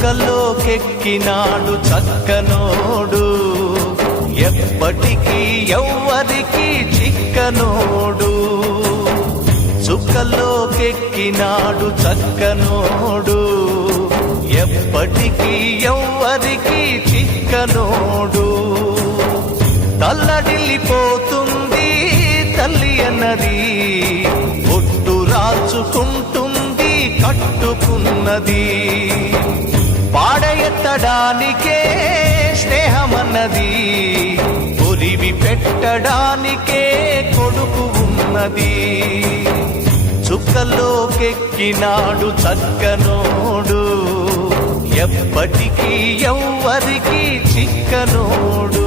చుక్కలోకెక్కినాడు చక్కనోడు, ఎప్పటికీ ఎవ్వరికి చిక్కనోడు. చుక్కలోకెక్కినాడు చక్కనోడు, ఎప్పటికీ ఎవ్వరికి చిక్కనోడు. తల్లడిల్లిపోతుంది తల్లి అన్నది, ఒట్టు రాచుకుంటుంది కట్టుకున్నది. పాడెత్తడానికే స్నేహమన్నది, ఒలివి పెట్టడానికే కొడుకు ఉన్నది. చుక్కలోకెక్కినాడు చక్కనోడు, ఎప్పటికీ ఎవ్వరికి చిక్కనోడు.